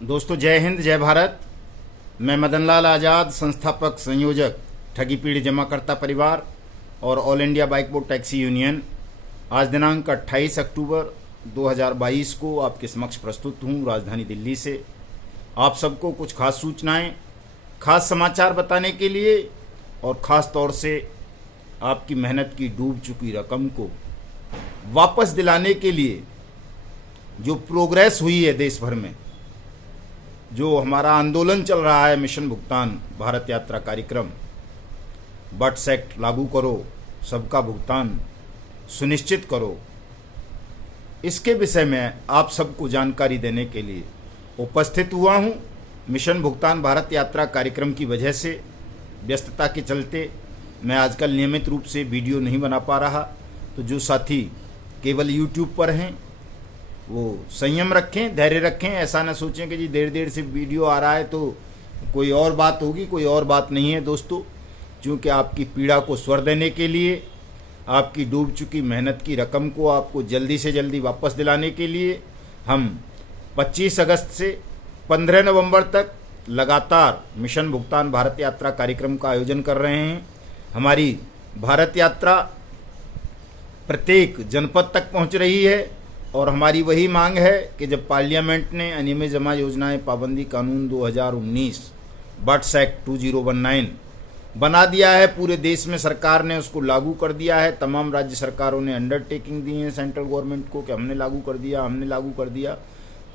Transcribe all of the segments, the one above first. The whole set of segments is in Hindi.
दोस्तों, जय हिंद, जय भारत। मैं मदन लाल आज़ाद, संस्थापक संयोजक ठगी पीढ़ी जमाकर्ता परिवार और all India bike board taxi union, आज दिनांक 28 अक्टूबर 2022 को आपके समक्ष प्रस्तुत हूँ राजधानी दिल्ली से। आप सबको कुछ खास सूचनाएं, खास समाचार बताने के लिए और ख़ास तौर से आपकी मेहनत की डूब चुकी रकम को वापस दिलाने के लिए जो प्रोग्रेस हुई है देश भर में, जो हमारा आंदोलन चल रहा है मिशन भुगतान भारत यात्रा कार्यक्रम, बट्स एक्ट लागू करो, सबका भुगतान सुनिश्चित करो, इसके विषय में आप सबको जानकारी देने के लिए उपस्थित हुआ हूं। मिशन भुगतान भारत यात्रा कार्यक्रम की वजह से व्यस्तता के चलते मैं आजकल नियमित रूप से वीडियो नहीं बना पा रहा, तो जो साथी केवल यूट्यूब पर हैं वो संयम रखें, धैर्य रखें। ऐसा ना सोचें कि जी देर देर से वीडियो आ रहा है तो कोई और बात होगी, कोई और बात नहीं है दोस्तों। क्योंकि आपकी पीड़ा को स्वर देने के लिए, आपकी डूब चुकी मेहनत की रकम को आपको जल्दी से जल्दी वापस दिलाने के लिए हम 25 अगस्त से 15 नवंबर तक लगातार मिशन भुगतान भारत यात्रा कार्यक्रम का आयोजन कर रहे हैं। हमारी भारत यात्रा प्रत्येक जनपद तक पहुंच रही है और हमारी वही मांग है कि जब पार्लियामेंट ने अनियमित जमा योजनाएं पाबंदी कानून 2019 बट्स एक्ट 2019 बना दिया है, पूरे देश में सरकार ने उसको लागू कर दिया है। तमाम राज्य सरकारों ने अंडरटेकिंग दी है सेंट्रल गवर्नमेंट को कि हमने लागू कर दिया, हमने लागू कर दिया।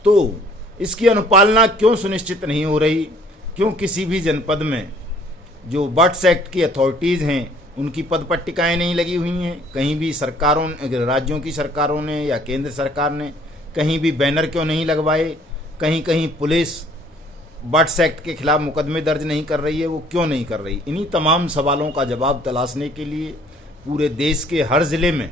तो इसकी अनुपालना क्यों सुनिश्चित नहीं हो रही? क्यों किसी भी जनपद में जो बट्स एक्ट की अथॉरिटीज़ हैं उनकी पद पट्टिकाएँ नहीं लगी हुई हैं? कहीं भी सरकारों, राज्यों की सरकारों ने या केंद्र सरकार ने कहीं भी बैनर क्यों नहीं लगवाए? कहीं कहीं पुलिस बट्स एक्ट के खिलाफ मुकदमे दर्ज नहीं कर रही है, वो क्यों नहीं कर रही? इन्हीं तमाम सवालों का जवाब तलाशने के लिए पूरे देश के हर ज़िले में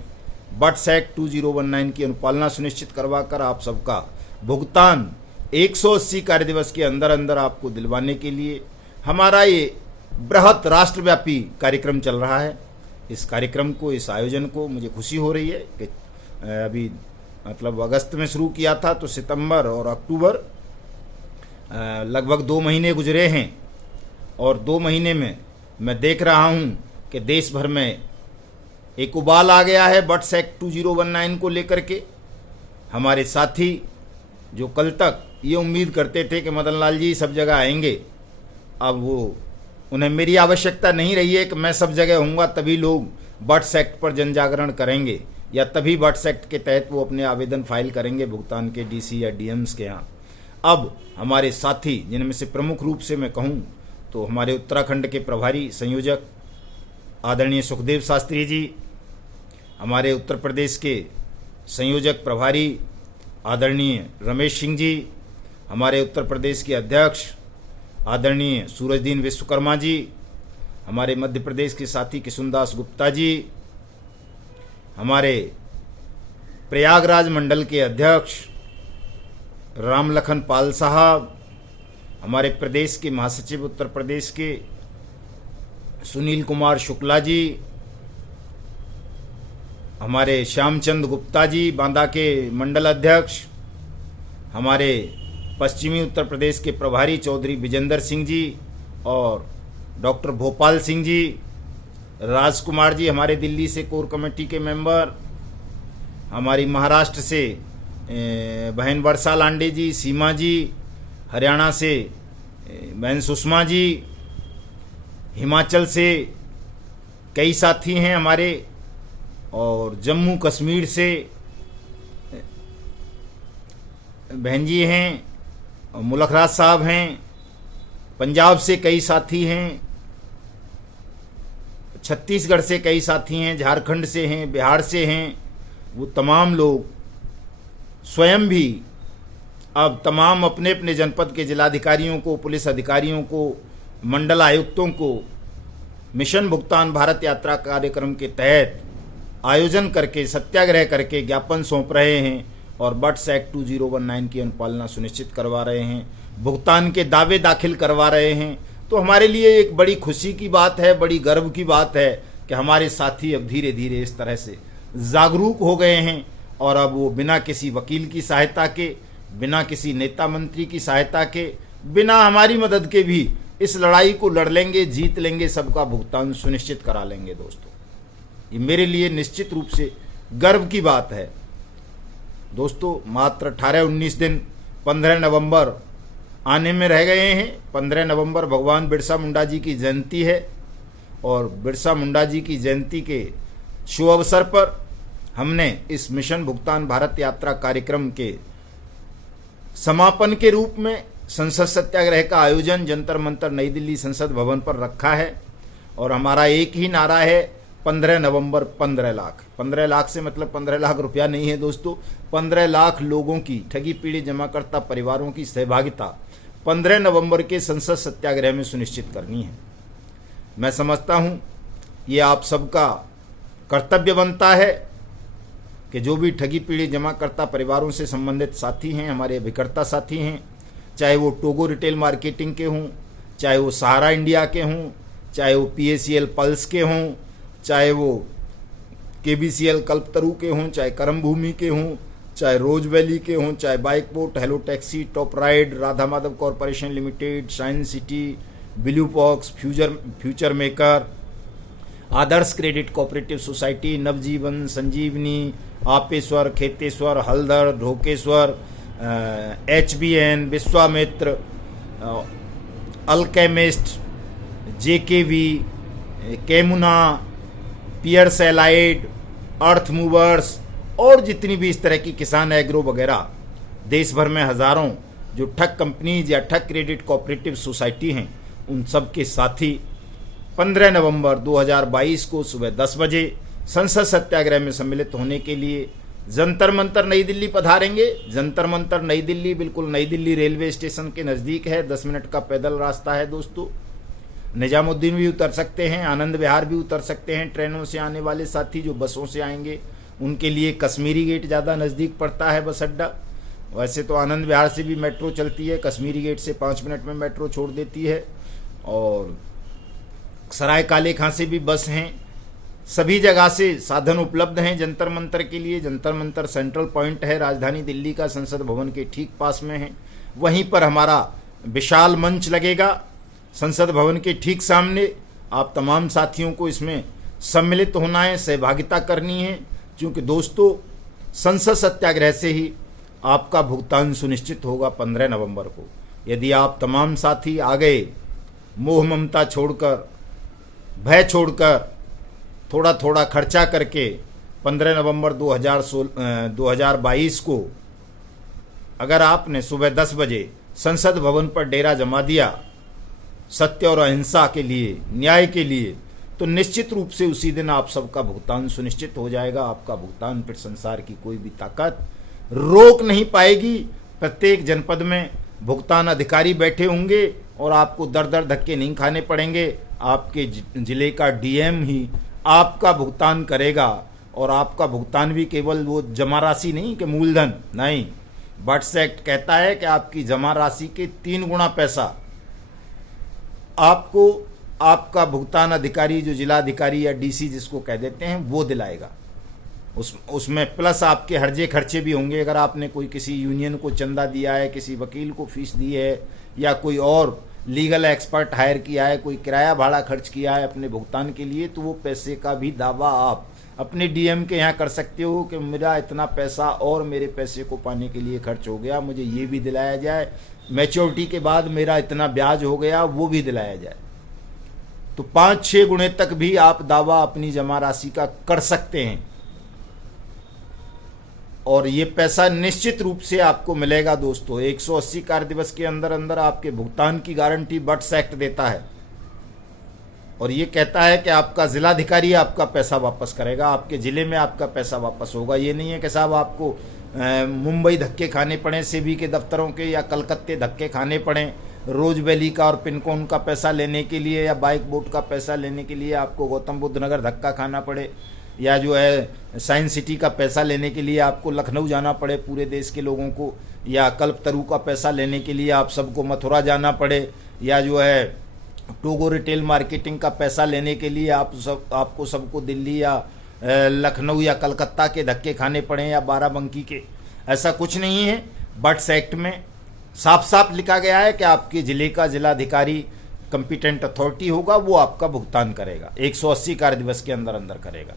बट्स एक्ट 2019 की अनुपालना सुनिश्चित करवा कर आप सबका भुगतान 180 कार्य दिवस के अंदर अंदर आपको दिलवाने के लिए हमारा ये बृहत राष्ट्रव्यापी कार्यक्रम चल रहा है। इस कार्यक्रम को, इस आयोजन को मुझे खुशी हो रही है कि अभी मतलब अगस्त में शुरू किया था तो सितंबर और अक्टूबर लगभग 2 महीने गुजरे हैं और 2 महीने में मैं देख रहा हूं कि देश भर में एक उबाल आ गया है बट्स एक्ट 2019 को लेकर के। हमारे साथी जो कल तक ये उम्मीद करते थे कि मदन लाल जी सब जगह आएंगे, अब उन्हें मेरी आवश्यकता नहीं रही है कि मैं सब जगह होऊंगा तभी लोग बट्स एक्ट पर जन जागरण करेंगे या तभी बट्स एक्ट के तहत वो अपने आवेदन फाइल करेंगे भुगतान के डीसी या डीएम्स के यहाँ। अब हमारे साथी, जिनमें से प्रमुख रूप से मैं कहूँ तो हमारे उत्तराखंड के प्रभारी संयोजक आदरणीय सुखदेव शास्त्री जी, हमारे उत्तर प्रदेश के संयोजक प्रभारी आदरणीय रमेश सिंह जी, हमारे उत्तर प्रदेश के अध्यक्ष आदरणीय सूरजदीन विश्वकर्मा जी, हमारे मध्य प्रदेश के साथी किशुनदास गुप्ता जी, हमारे प्रयागराज मंडल के अध्यक्ष रामलखन पाल साहब, हमारे प्रदेश के महासचिव उत्तर प्रदेश के सुनील कुमार शुक्ला जी, हमारे श्यामचंद गुप्ता जी बांदा के मंडल अध्यक्ष, हमारे पश्चिमी उत्तर प्रदेश के प्रभारी चौधरी विजेंद्र सिंह जी और डॉक्टर भोपाल सिंह जी, राजकुमार जी हमारे दिल्ली से कोर कमेटी के मेंबर, हमारी महाराष्ट्र से बहन वर्षा लांडे जी, सीमा जी, हरियाणा से बहन सुषमा जी, हिमाचल से कई साथी हैं हमारे, और जम्मू कश्मीर से बहन जी हैं, मुलखराज साहब हैं, पंजाब से कई साथी हैं, छत्तीसगढ़ से कई साथी हैं, झारखंड से हैं, बिहार से हैं। वो तमाम लोग स्वयं भी अब तमाम अपने अपने जनपद के जिलाधिकारियों को, पुलिस अधिकारियों को, मंडल आयुक्तों को मिशन भुगतान भारत यात्रा कार्यक्रम के तहत आयोजन करके, सत्याग्रह करके ज्ञापन सौंप रहे हैं और बट्स एक्ट 2019 की अनुपालना सुनिश्चित करवा रहे हैं, भुगतान के दावे दाखिल करवा रहे हैं। तो हमारे लिए एक बड़ी खुशी की बात है, बड़ी गर्व की बात है कि हमारे साथी अब धीरे धीरे इस तरह से जागरूक हो गए हैं और अब वो बिना किसी वकील की सहायता के, बिना किसी नेता मंत्री की सहायता के, बिना हमारी मदद के भी इस लड़ाई को लड़ लेंगे, जीत लेंगे, सबका भुगतान सुनिश्चित करा लेंगे। दोस्तों, ये मेरे लिए निश्चित रूप से गर्व की बात है। दोस्तों, मात्र 18-19 दिन 15 नवंबर आने में रह गए हैं। 15 नवंबर भगवान बिरसा मुंडा जी की जयंती है और बिरसा मुंडा जी की जयंती के शुभ अवसर पर हमने इस मिशन भुगतान भारत यात्रा कार्यक्रम के समापन के रूप में संसद सत्याग्रह का आयोजन जंतर मंतर नई दिल्ली संसद भवन पर रखा है और हमारा एक ही नारा है, 15 नवंबर 15 लाख। 15 लाख से मतलब 15 लाख रुपया नहीं है दोस्तों, 15 लाख लोगों की, ठगी पीड़ित जमाकर्ता परिवारों की सहभागिता 15 नवंबर के संसद सत्याग्रह में सुनिश्चित करनी है। मैं समझता हूं ये आप सबका कर्तव्य बनता है कि जो भी ठगी पीड़ित जमाकर्ता परिवारों से संबंधित साथी हैं, हमारे अभिकर्ता साथी हैं, चाहे वो टोगो रिटेल मार्केटिंग के हों, चाहे वो सहारा इंडिया के हों, चाहे वो PACL पल्स के हों, चाहे वो KBCL कल्पतरू के हों, चाहे करम भूमि के हों, चाहे रोज वैली के हों, चाहे bike boat, hello taxi, top ride, Radha Madhav corporation limited, shine city, blue box, future maker, Adarsh credit cooperative society, Navjeevan, Sanjeevani, Apeshwar, Kheteshwar, Haldar, Dhokeshwar, HBN, Vishwamitra, alchemist, JKV, Kemuna, Pierce allied, earth movers और जितनी भी इस तरह की किसान एग्रो वगैरह देश भर में हजारों जो ठग कंपनीज या ठग क्रेडिट कोऑपरेटिव सोसाइटी हैं, उन सब के साथी 15 नवंबर 2022 को सुबह 10 बजे संसद सत्याग्रह में सम्मिलित होने के लिए जंतर मंतर नई दिल्ली पधारेंगे। जंतर मंतर नई दिल्ली बिल्कुल नई दिल्ली रेलवे स्टेशन के नज़दीक है, 10 मिनट का पैदल रास्ता है। दोस्तों, निजामुद्दीन भी उतर सकते हैं, आनंद विहार भी उतर सकते हैं। ट्रेनों से आने वाले साथी जो बसों से आएंगे उनके लिए कश्मीरी गेट ज़्यादा नज़दीक पड़ता है बस अड्डा। वैसे तो आनंद विहार से भी मेट्रो चलती है, कश्मीरी गेट से 5 मिनट में मेट्रो छोड़ देती है और सराय काले खां से भी बस हैं। सभी जगह से साधन उपलब्ध हैं जंतर मंतर के लिए। जंतर मंतर सेंट्रल पॉइंट है राजधानी दिल्ली का, संसद भवन के ठीक पास में है। वहीं पर हमारा विशाल मंच लगेगा संसद भवन के ठीक सामने। आप तमाम साथियों को इसमें सम्मिलित होना है, सहभागिता करनी है, क्योंकि दोस्तों संसद सत्याग्रह से ही आपका भुगतान सुनिश्चित होगा 15 नवंबर को। यदि आप तमाम साथी आ गए, मोह ममता छोड़कर, भय छोड़कर, थोड़ा थोड़ा खर्चा करके 15 नवंबर 2022 को अगर आपने सुबह 10 बजे संसद भवन पर डेरा जमा दिया सत्य और अहिंसा के लिए, न्याय के लिए, तो निश्चित रूप से उसी दिन आप सबका भुगतान सुनिश्चित हो जाएगा। आपका भुगतान फिर संसार की कोई भी ताकत रोक नहीं पाएगी। प्रत्येक जनपद में भुगतान अधिकारी बैठे होंगे और आपको दर दर धक्के नहीं खाने पड़ेंगे। आपके जिले का DM ही आपका भुगतान करेगा और आपका भुगतान भी केवल वो जमा राशि नहीं कि मूलधन नहीं, बट्स एक्ट कहता है कि आपकी जमा राशि के 3 गुना पैसा आपको आपका भुगतान अधिकारी, जो जिला अधिकारी या DC जिसको कह देते हैं, वो दिलाएगा। उसमें प्लस आपके हर्जे खर्चे भी होंगे। अगर आपने कोई किसी यूनियन को चंदा दिया है, किसी वकील को फीस दी है, या कोई और लीगल एक्सपर्ट हायर किया है, कोई किराया भाड़ा खर्च किया है अपने भुगतान के लिए, तो वो पैसे का भी दावा आप अपने DM के यहाँ कर सकते हो कि मेरा इतना पैसा और मेरे पैसे को पाने के लिए खर्च हो गया, मुझे ये भी दिलाया जाए। मैच्योरिटी के बाद मेरा इतना ब्याज हो गया, वो भी दिलाया जाए। तो 5-6 गुणे तक भी आप दावा अपनी जमा राशि का कर सकते हैं और ये पैसा निश्चित रूप से आपको मिलेगा। दोस्तों, 180 कार्य दिवस के अंदर अंदर आपके भुगतान की गारंटी बट्स एक्ट देता है और ये कहता है कि आपका जिलाधिकारी आपका पैसा वापस करेगा, आपके ज़िले में आपका पैसा वापस होगा। ये नहीं है कि साहब आपको मुंबई धक्के खाने पड़े, सेबी के दफ्तरों के, या कलकत्ते धक्के खाने पड़े रोज वैली का और पिनकोन का पैसा लेने के लिए, या बाइक बोट का पैसा लेने के लिए आपको गौतम बुद्ध नगर धक्का खाना पड़े, या जो है साइंस सिटी का पैसा लेने के लिए आपको लखनऊ जाना पड़े पूरे देश के लोगों को, या कल्पतरू का पैसा लेने के लिए आप सबको मथुरा जाना पड़े, या जो है टोगो रिटेल मार्केटिंग का पैसा लेने के लिए आपको सबको दिल्ली या लखनऊ या कलकत्ता के धक्के खाने पड़े, या बाराबंकी के। ऐसा कुछ नहीं है। बट्स एक्ट में साफ साफ लिखा गया है कि आपके जिले का जिलाधिकारी कंपिटेंट अथॉरिटी होगा, वो आपका भुगतान करेगा, 180 कार्य दिवस के अंदर अंदर करेगा।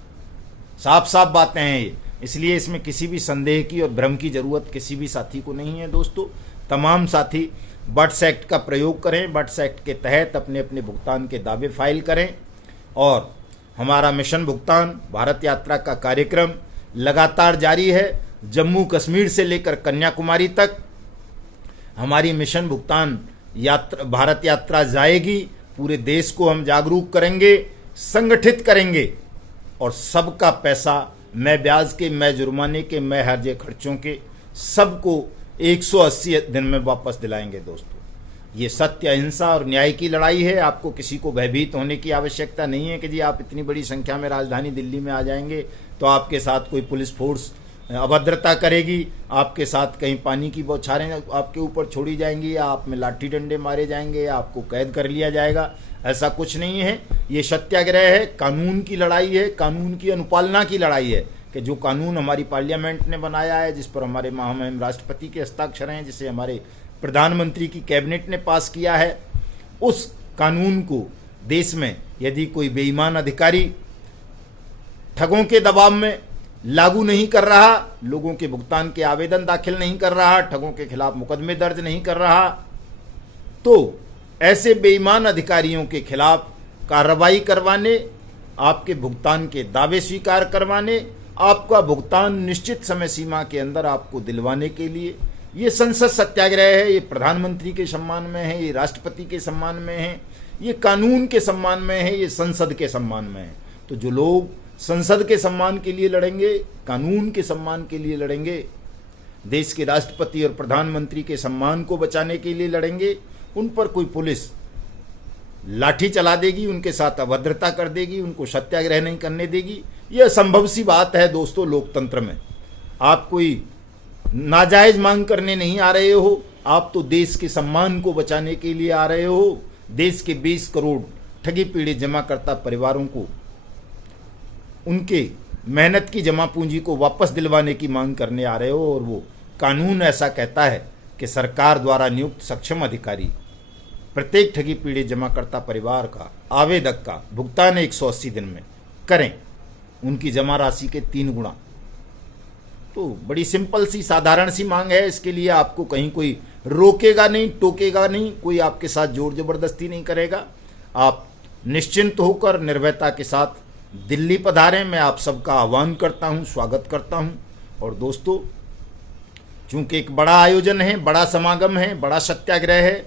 साफ साफ बातें हैं ये, इसलिए इसमें किसी भी संदेह की और भ्रम की जरूरत किसी भी साथी को नहीं है। दोस्तों, तमाम साथी बट्स एक्ट का प्रयोग करें, बट्स एक्ट के तहत अपने अपने भुगतान के दावे फाइल करें और हमारा मिशन भुगतान भारत यात्रा का कार्यक्रम लगातार जारी है। जम्मू कश्मीर से लेकर कन्याकुमारी तक हमारी मिशन भुगतान यात्रा भारत यात्रा जाएगी। पूरे देश को हम जागरूक करेंगे, संगठित करेंगे और सबका पैसा, मैं ब्याज के, मैं जुर्माने के, मैं हर्जे खर्चों के, सबको 180 दिन में वापस दिलाएंगे। दोस्तों, ये सत्य, अहिंसा और न्याय की लड़ाई है। आपको किसी को भयभीत होने की आवश्यकता नहीं है कि जी आप इतनी बड़ी संख्या में राजधानी दिल्ली में आ जाएंगे तो आपके साथ कोई पुलिस फोर्स अभद्रता करेगी, आपके साथ कहीं पानी की बौछारें आपके ऊपर छोड़ी जाएंगी, या आप में लाठी डंडे मारे जाएंगे, या आपको कैद कर लिया जाएगा। ऐसा कुछ नहीं है। ये सत्याग्रह है, कानून की लड़ाई है, कानून की अनुपालना की लड़ाई है कि जो कानून हमारी पार्लियामेंट ने बनाया है, जिस पर हमारे महामहिम राष्ट्रपति के हस्ताक्षर हैं, जिसे हमारे प्रधानमंत्री की कैबिनेट ने पास किया है, उस कानून को देश में यदि कोई बेईमान अधिकारी ठगों के दबाव में लागू नहीं कर रहा, लोगों के भुगतान के आवेदन दाखिल नहीं कर रहा, ठगों के खिलाफ मुकदमे दर्ज नहीं कर रहा, तो ऐसे बेईमान अधिकारियों के खिलाफ कार्रवाई करवाने, आपके भुगतान के दावे स्वीकार करवाने, आपका भुगतान निश्चित समय सीमा के अंदर आपको दिलवाने के लिए ये संसद सत्याग्रह है। ये प्रधानमंत्री के सम्मान में है, ये राष्ट्रपति के सम्मान में है, ये कानून के सम्मान में है, ये संसद के सम्मान में है। तो जो लोग संसद के सम्मान के लिए लड़ेंगे, कानून के सम्मान के लिए लड़ेंगे, देश के राष्ट्रपति और प्रधानमंत्री के सम्मान को बचाने के लिए लड़ेंगे, उन पर कोई पुलिस लाठी चला देगी, उनके साथ अभद्रता कर देगी, उनको सत्याग्रह नहीं करने देगी, यह असंभव सी बात है। दोस्तों, लोकतंत्र में आप कोई नाजायज मांग करने नहीं आ रहे हो, आप तो देश के सम्मान को बचाने के लिए आ रहे हो। देश के 20 करोड़ ठगी पीड़ित जमाकर्ता परिवारों को उनके मेहनत की जमा पूंजी को वापस दिलवाने की मांग करने आ रहे हो, और वो कानून ऐसा कहता है कि सरकार द्वारा नियुक्त सक्षम अधिकारी प्रत्येक ठगी पीड़ित जमाकर्ता परिवार का, आवेदक का भुगतान 180 दिन में करें, उनकी जमा राशि के 3 गुना। तो बड़ी सिंपल सी, साधारण सी मांग है। इसके लिए आपको कहीं कोई रोकेगा नहीं, टोकेगा नहीं, कोई आपके साथ जोर जबरदस्ती नहीं करेगा। आप निश्चिंत होकर निर्भयता के साथ दिल्ली पधारें। मैं आप सबका आह्वान करता हूं, स्वागत करता हूं। और दोस्तों, चूंकि एक बड़ा आयोजन है, बड़ा समागम है, बड़ा सत्याग्रह है,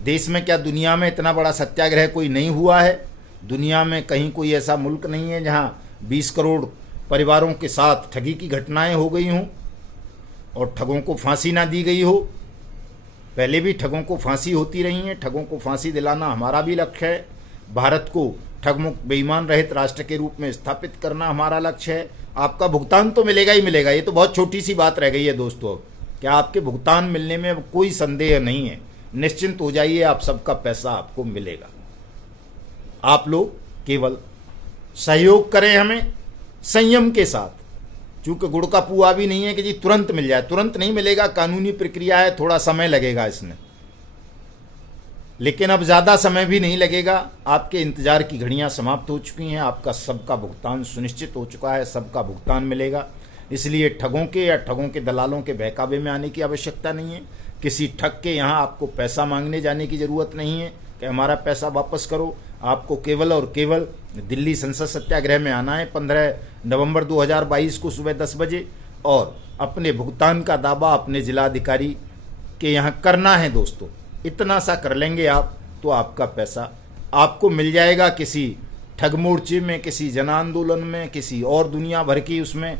देश में क्या दुनिया में इतना बड़ा सत्याग्रह कोई नहीं हुआ है। दुनिया में कहीं कोई ऐसा मुल्क नहीं है जहां 20 करोड़ परिवारों के साथ ठगी की घटनाएं हो गई हों और ठगों को फांसी ना दी गई हो। पहले भी ठगों को फांसी होती रही है, ठगों को फांसी दिलाना हमारा भी लक्ष्य है। भारत को ठगमुक्त बेईमान रहित राष्ट्र के रूप में स्थापित करना हमारा लक्ष्य है। आपका भुगतान तो मिलेगा ही मिलेगा, ये तो बहुत छोटी सी बात रह गई है दोस्तों। क्या आपके भुगतान मिलने में अब कोई संदेह नहीं है, निश्चिंत हो जाइए, आप सबका पैसा आपको मिलेगा। आप लोग केवल सहयोग करें हमें संयम के साथ, चूंकि गुड़ का पुआ भी नहीं है कि जी तुरंत मिल जाए, तुरंत नहीं मिलेगा, कानूनी प्रक्रिया है, थोड़ा समय लगेगा इसमें, लेकिन अब ज़्यादा समय भी नहीं लगेगा। आपके इंतजार की घड़ियां समाप्त हो चुकी हैं, आपका सबका भुगतान सुनिश्चित हो चुका है, सबका भुगतान मिलेगा। इसलिए ठगों के या ठगों के दलालों के बहकावे में आने की आवश्यकता नहीं है। किसी ठग के यहाँ आपको पैसा मांगने जाने की ज़रूरत नहीं है कि हमारा पैसा वापस करो। आपको केवल और केवल दिल्ली संसद सत्याग्रह में आना है 15 नवंबर 2022 को सुबह 10 बजे, और अपने भुगतान का दावा अपने जिलाधिकारी के यहाँ करना है। दोस्तों, इतना सा कर लेंगे आप तो आपका पैसा आपको मिल जाएगा। किसी ठग मोर्चे में, किसी जन आंदोलन में, किसी और दुनिया भर की उसमें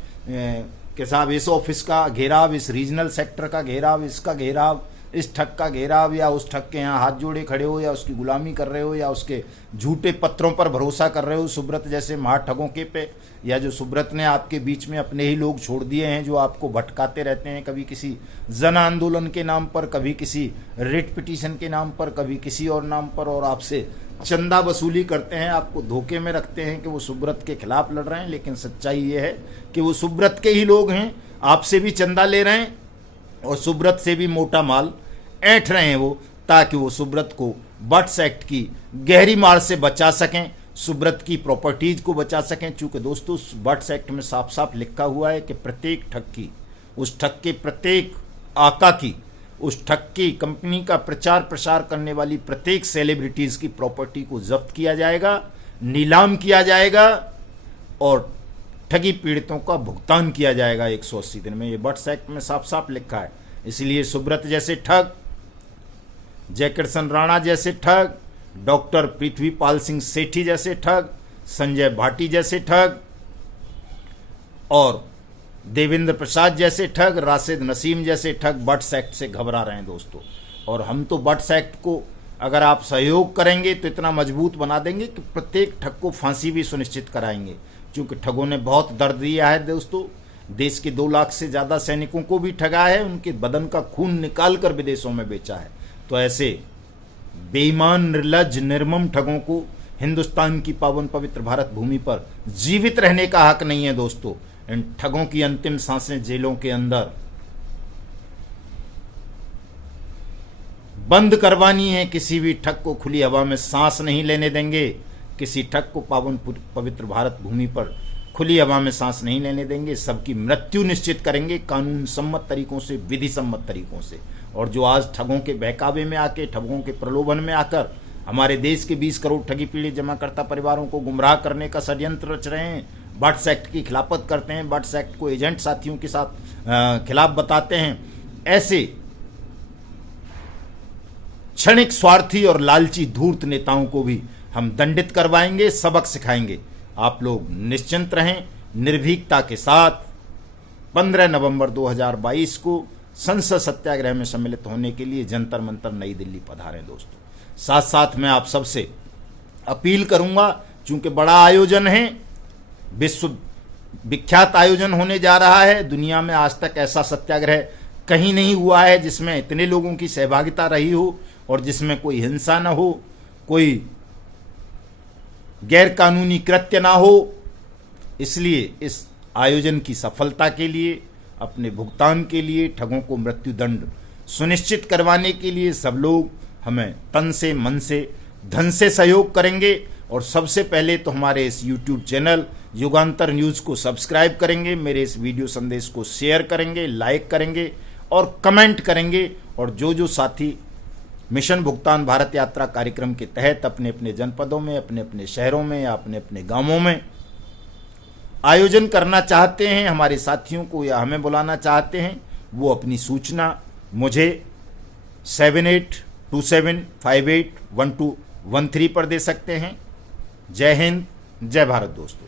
कि साहब इस ऑफिस का घेराव, इस रीजनल सेक्टर का घेराव, इसका घेराव, इस ठग का घेराव, या उस ठग के यहाँ हाथ जोड़े खड़े हो, या उसकी गुलामी कर रहे हो, या उसके झूठे पत्रों पर भरोसा कर रहे हो सुब्रत जैसे महा ठगों के पे, या जो सुब्रत ने आपके बीच में अपने ही लोग छोड़ दिए हैं जो आपको भटकाते रहते हैं, कभी किसी जन आंदोलन के नाम पर, कभी किसी रिट पिटीशन के नाम पर, कभी किसी और नाम पर, और आपसे चंदा वसूली करते हैं, आपको धोखे में रखते हैं कि वो सुब्रत के खिलाफ लड़ रहे हैं। लेकिन सच्चाई ये है कि वो सुब्रत के ही लोग हैं, आपसे भी चंदा ले रहे हैं और सुब्रत से भी मोटा माल ऐंठ रहे हैं वो, ताकि वो सुब्रत को बट्स एक्ट की गहरी मार से बचा सकें, सुब्रत की प्रॉपर्टीज को बचा सकें। चूंकि दोस्तों बट्स एक्ट में साफ साफ लिखा हुआ है कि प्रत्येक ठग की, उस ठग के प्रत्येक आका की, उस ठग की कंपनी का प्रचार प्रसार करने वाली प्रत्येक सेलिब्रिटीज की प्रॉपर्टी को जब्त किया जाएगा, नीलाम किया जाएगा और ठगी पीड़ितों का भुगतान किया जाएगा 180 दिन में। ये बट्स एक्ट में साफ साफ लिखा है। इसलिए सुब्रत जैसे ठग, जयकिशन राणा जैसे ठग, डॉक्टर पृथ्वीपाल सिंह सेठी जैसे ठग, संजय भाटी जैसे ठग और देवेंद्र प्रसाद जैसे ठग, राशिद नसीम जैसे ठग बट्स एक्ट से घबरा रहे हैं दोस्तों। और हम तो बट्स एक्ट को अगर आप सहयोग करेंगे तो इतना मजबूत बना देंगे कि प्रत्येक ठग को फांसी भी सुनिश्चित कराएंगे। क्योंकि ठगों ने बहुत दर्द दिया है दोस्तों, देश के 2 लाख से ज़्यादा सैनिकों को भी ठगा है, उनके बदन का खून निकाल कर विदेशों में बेचा है। तो ऐसे बेईमान, निर्लज्ज, निर्मम ठगों को हिंदुस्तान की पावन पवित्र भारत भूमि पर जीवित रहने का हक नहीं है दोस्तों। इन ठगों की अंतिम सांसें जेलों के अंदर बंद करवानी है। किसी भी ठग को खुली हवा में सांस नहीं लेने देंगे, किसी ठग को पावन पवित्र भारत भूमि पर खुली हवा में सांस नहीं लेने देंगे। सबकी मृत्यु निश्चित करेंगे कानून सम्मत तरीकों से, विधि सम्मत तरीकों से। और जो आज ठगों के बहकावे में आके, ठगों के प्रलोभन में आकर हमारे देश के 20 करोड़ ठगी पीड़ित जमाकर्ता परिवारों को गुमराह करने का षड्यंत्र रच रहे हैं, बट्स एक्ट की खिलाफत करते हैं, बट्स एक्ट को एजेंट साथियों के साथ खिलाफ बताते हैं, ऐसे क्षणिक स्वार्थी और लालची धूर्त नेताओं को भी हम दंडित करवाएंगे, सबक सिखाएंगे। आप लोग निश्चिंत रहें, निर्भीकता के साथ 15 नवंबर 2022 को संसद सत्याग्रह में सम्मिलित होने के लिए जंतर मंतर नई दिल्ली पधारें दोस्तों। साथ साथ मैं आप सबसे अपील करूंगा, चूंकि बड़ा आयोजन है, विश्व विख्यात आयोजन होने जा रहा है। दुनिया में आज तक ऐसा सत्याग्रह कहीं नहीं हुआ है जिसमें इतने लोगों की सहभागिता रही हो और जिसमें कोई हिंसा न हो, कोई गैर कानूनी कृत्य ना हो। इसलिए इस आयोजन की सफलता के लिए, अपने भुगतान के लिए, ठगों को मृत्युदंड सुनिश्चित करवाने के लिए सब लोग हमें तन से, मन से, धन से सहयोग करेंगे। और सबसे पहले तो हमारे इस YouTube चैनल युगांतर न्यूज़ को सब्सक्राइब करेंगे, मेरे इस वीडियो संदेश को शेयर करेंगे, लाइक करेंगे और कमेंट करेंगे। और जो साथी मिशन भुगतान भारत यात्रा कार्यक्रम के तहत अपने अपने जनपदों में, अपने अपने शहरों में या अपने अपने गांवों में आयोजन करना चाहते हैं, हमारे साथियों को या हमें बुलाना चाहते हैं, वो अपनी सूचना मुझे 7827581213 पर दे सकते हैं। जय हिंद, जय भारत दोस्तों।